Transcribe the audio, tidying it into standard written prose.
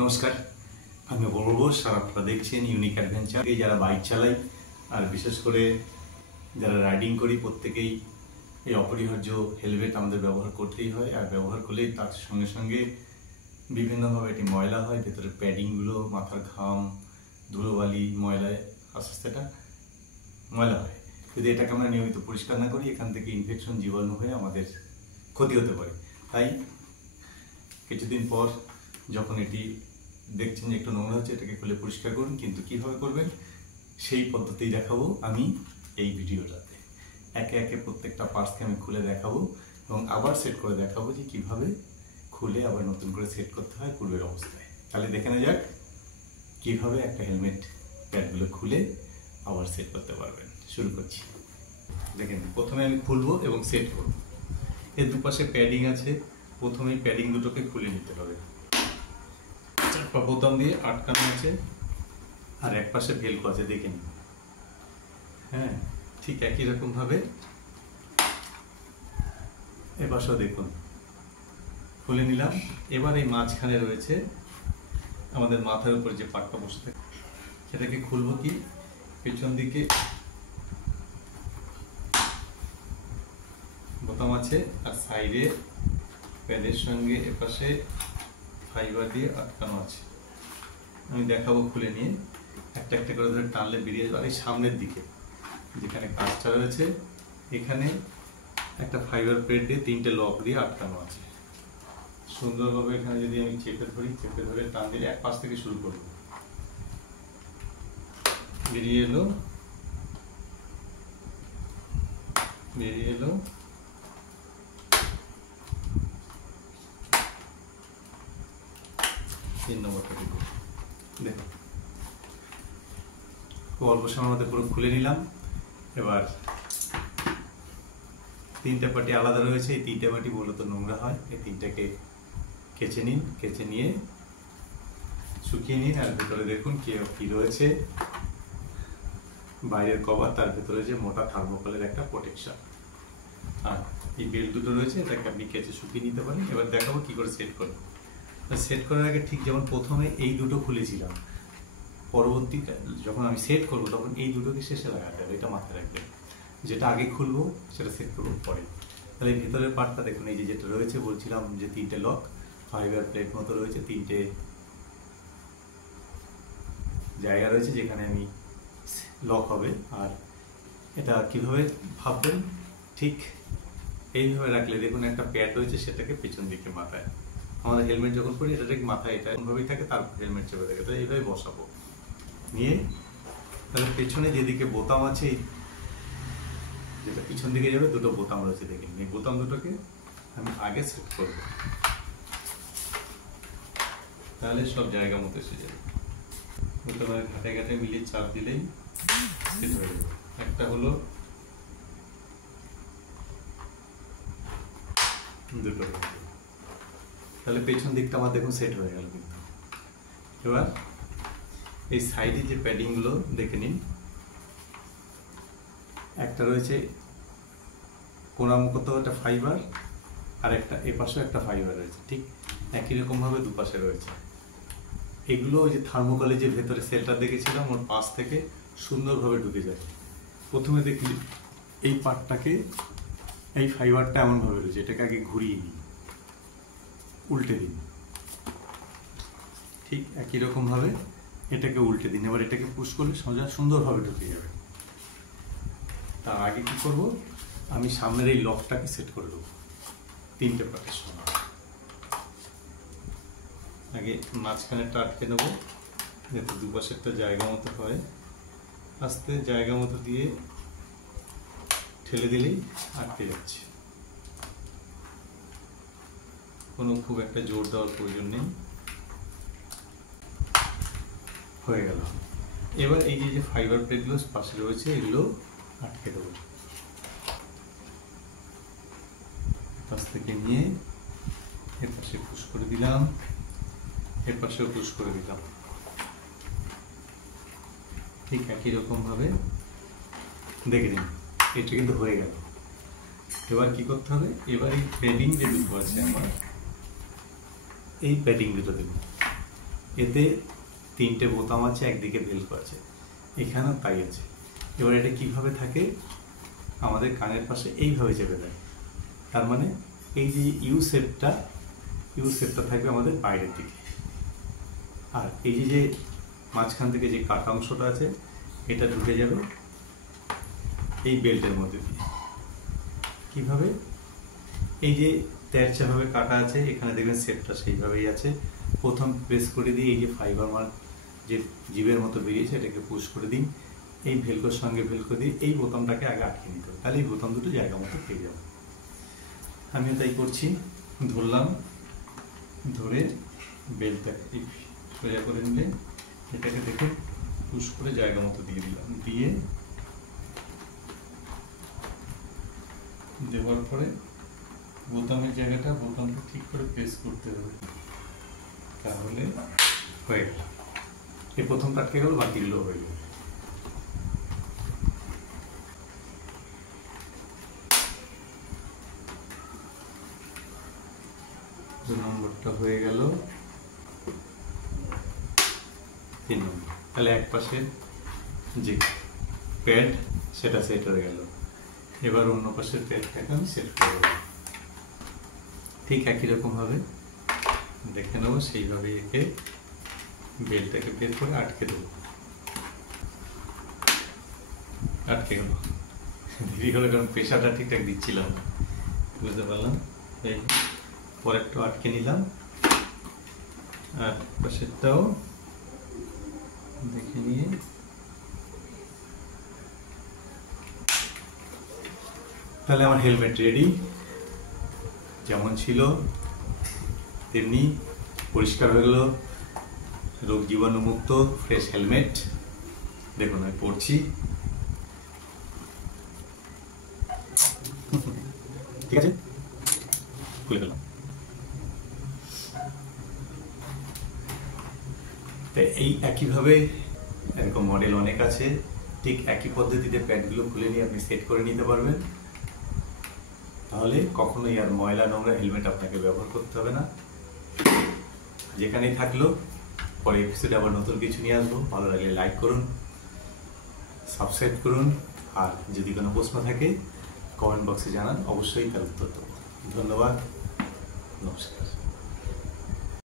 নমস্কার, আমি অপূর্ব বোস। আর আপনারা দেখছেন ইউনিক অ্যাডভেঞ্চার। এই যারা বাইক চালাই আর বিশেষ করে যারা রাইডিং করি প্রত্যেকেই এই অপরিহার্য হেলমেট আমাদের ব্যবহার করতেই হয়। আর ব্যবহার করলেই তার সঙ্গে সঙ্গে বিভিন্নভাবে এটি ময়লা হয়, ভেতরে প্যাডিংগুলো, মাথার ঘাম, ধুলোবালি, ময়লায় আস্তে আস্তে এটা ময়লা হয়। যদি এটাকে আমরা নিয়মিত পরিষ্কার না করি, এখান থেকে ইনফেকশন, জীবাণু হয়ে আমাদের ক্ষতি হতে পারে। তাই কিছুদিন পর যখন এটি দেখছেন যে একটু নোংরা হচ্ছে, এটাকে খুলে পরিষ্কার করুন। কিন্তু কিভাবে করবেন সেই পদ্ধতি দেখাবো আমি এই ভিডিওটাতে। একে একে প্রত্যেকটা পার্টসকে আমি খুলে দেখাবো এবং আবার সেট করে দেখাবো যে কিভাবে খুলে আবার নতুন করে সেট করতে হয় পূর্বের অবস্থায়। তাহলে দেখে নেওয়া যাক কিভাবে একটা হেলমেট প্যাডগুলো খুলে আবার সেট করতে পারবেন। শুরু করছি। দেখেন, প্রথমে আমি খুলবো এবং সেট করব। এর দুপাশে প্যাডিং আছে। প্রথমেই প্যাডিং দুটোকে খুলে নিতে হবে। চারপা বোতাম দিয়ে আটকানো আছে আর এক পাশে ভেলকো আছে, দেখে নিন। হ্যাঁ, ঠিক একই রকম ভাবে এপাশেও দেখুন খুলে নিলাম। এবার এই মাঝখানে রয়েছে আমাদের মাথার উপর যে পাটটা বসে থাকে, সেটাকে খুলবো কি পেছন দিকে বোতাম আছে আর সাইডে প্যাডের সঙ্গে এপাশে ফাইবার দিয়ে আটকানো আছে। আমি দেখাবো খুলে নিয়ে। একটা একটা করে ধরে টানলে বেরিয়ে যাবে। আর এই সামনের দিকে যেখানে কাজটা রয়েছে, এখানে একটা ফাইবার প্লেট দিয়ে 3টে লক দিয়ে আটকানো আছে সুন্দরভাবে। এখানে যদি আমি চেপে ধরে টান দিলে এক পাশ থেকে শুরু করব, বেরিয়ে এলো 3 নম্বরটা দেখুন। দেখুন, খুব অল্প সময়ের মধ্যে পুরো খুলে নিলাম। এবার 3টে পাটি আলাদা রয়েছে। এই 3টে পাটি মূলত নোংরা হয়। এই 3টাকে কেচে নিন। কেচে নিয়ে শুকিয়ে নিন। আর ভেতরে দেখুন কি রয়েছে। বাইরের কভার, তার ভেতরে যে মোটা থার্মোকলের একটা প্রোটেকশন, আর এই বেল্ট দুটো রয়েছে। এটাকে আপনি কেচে শুকিয়ে নিতে পারেন। এবার দেখাবো কি করে সেট করবেন। সেট করার আগে ঠিক যেমন প্রথমে এই দুটো খুলেছিলাম, পরবর্তীতে যখন আমি সেট করবো তখন এই দুটোকে শেষে লাগাতে হবে। এটা মাথায় রাখবেন। যেটা আগে খুলবো সেটা সেট করবো পরে। তাহলে এই ভেতরের পার্টটা দেখুন, এই যে যেটা রয়েছে বলছিলাম যে 3টে লক, ফাইবার প্লেট মতো রয়েছে, 3টে জায়গা রয়েছে যেখানে আমি লক হবে। আর এটা কিভাবে ভাববেন, ঠিক এইভাবে রাখলে দেখুন একটা প্যাড রয়েছে, সেটাকে পেছন দিকে মাথায়, আমাদের হেলমেট যখন পরি এটা ঠিক মাথায় এটা এমনভাবেই থাকে, তারপর হেলমেট চেপে থাকে। তো এইভাবে বসাবো নিয়ে, তাহলে পেছনে যেদিকে বোতাম আছে, যেটা পিছন দিকে যাবে, দুটো বোতাম রয়েছে দেখে নিন। এই বোতাম দুটোকে আমি আগে সেট করবো, তাহলে সব জায়গা মতো এসে যাবে। বোতামের ঘাটে ঘাটে মিলিয়ে চাপ দিলেই সেট হয়ে যাবে। একটা হলো, দুটো, তাহলে পেছন দিকটা আমার দেখুন সেট হয়ে গেল। কিন্তু এবার এই সাইডে যে প্যাডিংগুলো দেখে নিন। একটা রয়েছে কোনামুখত একটা ফাইবার, আর একটা এপাশেও একটা ফাইবার রয়েছে, ঠিক একই রকমভাবে দুপাশে রয়েছে। এগুলো ওই যে থার্মোকলের যে ভেতরে সেলটা দেখেছিলাম, ওর পাশ থেকে সুন্দরভাবে ঢুকে যায়। প্রথমে দেখি এই পার্টটাকে, এই ফাইবারটা এমনভাবে রয়েছে, এটাকে আগে ঘুরিয়ে নিই, উল্টে দিন। ঠিক একই রকমভাবে এটাকে উল্টে দিন। এবার এটাকে পুশ করলে সোজা সুন্দরভাবে ঢুকে যাবে। তার আগে কি করব, আমি সামনের এই লকটাকে সেট করে দেবো 3টে পার্টের সঙ্গে। আগে মাঝখানেরটা আটকে নেবো, যাতে দুপাশেরটা জায়গা মতো হয়। আস্তে জায়গা মতো দিয়ে ঠেলে দিলেই আটকে যাচ্ছে। কোনো খুব একটা জোর দেওয়ার প্রয়োজন নেই। হয়ে গেল। এবার এই যে ফাইবার প্লেটগুলো পাশে রয়েছে, এগুলো আটকে দেবো। পাশ থেকে নিয়ে এর পাশে পুশ করে দিলাম, এর পাশেও পুশ করে দিলাম। ঠিক একই রকম ভাবে দেখে নিন, এটা কিন্তু হয়ে গেল। এবার কি করতে হবে, এবার এই প্যাডিং যে দুটো আছে আমার, এই প্যাডিং দুটো দেব। এতে 3টে বোতাম আছে, একদিকে ভেলক্রো আছে, এখানেও তাই আছে। এবার এটা কিভাবে থাকে, আমাদের কানের পাশে এইভাবে চেপে দেয়। তার মানে এই যে ইউ শেপটা থাকবে আমাদের বাইরের দিকে, আর এই যে মাঝখান থেকে যে কাটা অংশটা আছে এটা ঢুকে যাবে এই বেল্টের মধ্যে দিয়ে। কিভাবে, এই যে তেরচাভাবে কাটা আছে, এখানে দেখবেন শেপটা সেইভাবেই আছে। প্রথম প্রেস করে দিয়ে এই যে ফাইবার মার্ক যে জিভের মতো বেরিয়েছে এটাকে পুশ করে দিন, এই ভেলক্রোর সঙ্গে ভেলক্রো দিয়ে এই বোতামটাকে আগে আটকে নিতে হবে, তাহলে এই বোতাম দুটো জায়গা মতো পেয়ে যাবে। আমিও তাই করছি, ধরলাম, ধরে বেল্টটাকে সোজা করে নিলে এটাকে দেখে পুশ করে জায়গা মতো দিয়ে দিলাম, দিয়ে দেওয়ার পরে বোতামের জায়গাটা বোতামটা ঠিক করে প্রেস করতে হবে, তাহলে হয়ে গেল। এই প্রথমটা আটকে গেল, বাকিগুলো হয়ে যাবে। দু নম্বরটা হয়ে গেল, 3 নম্বর। তাহলে এক পাশে যে প্যাড সেটা সেট হয়ে গেল। এবার অন্য পাশের প্যাডটাকে আমি সেট করে দেবো। ঠিক একই রকম ভাবে দেখে নেবো, সেইভাবে একে বেল্টটাকে বের করে আটকে দেবো। আটকে গেল, দেরি হলে কারণ প্রেশারটা ঠিকঠাক দিচ্ছিলাম না, বুঝতে পারলাম। এই পরেরটাও আটকে নিলাম, আর পাশেরটাও দেখে নিয়ে তাহলে আমার হেলমেট রেডি। যেমন ছিল তেমনি পরিষ্কার হয়ে গেল, রোগ জীবাণু মুক্ত ফ্রেশ হেলমেট। দেখুন আমি পরছি, ঠিক আছে, খুলে ফেলাম। তাই এই একইভাবে এরকম মডেল অনেক আছে, ঠিক একই পদ্ধতিতে প্যাডগুলো খুলে নিয়ে আপনি সেট করে নিতে পারবেন। তাহলে কখনোই আর ময়লা নোংরা হেলমেট আপনাকে ব্যবহার করতে হবে না। যেখানেই থাকলো, পরে এপিসোডে আবার নতুন কিছু নিয়ে আসবো। ভালো লাগলে লাইক করুন, সাবস্ক্রাইব করুন, আর যদি কোনো প্রশ্ন থাকে কমেন্ট বক্সে জানান, অবশ্যই তার উত্তর দেবো। ধন্যবাদ, নমস্কার।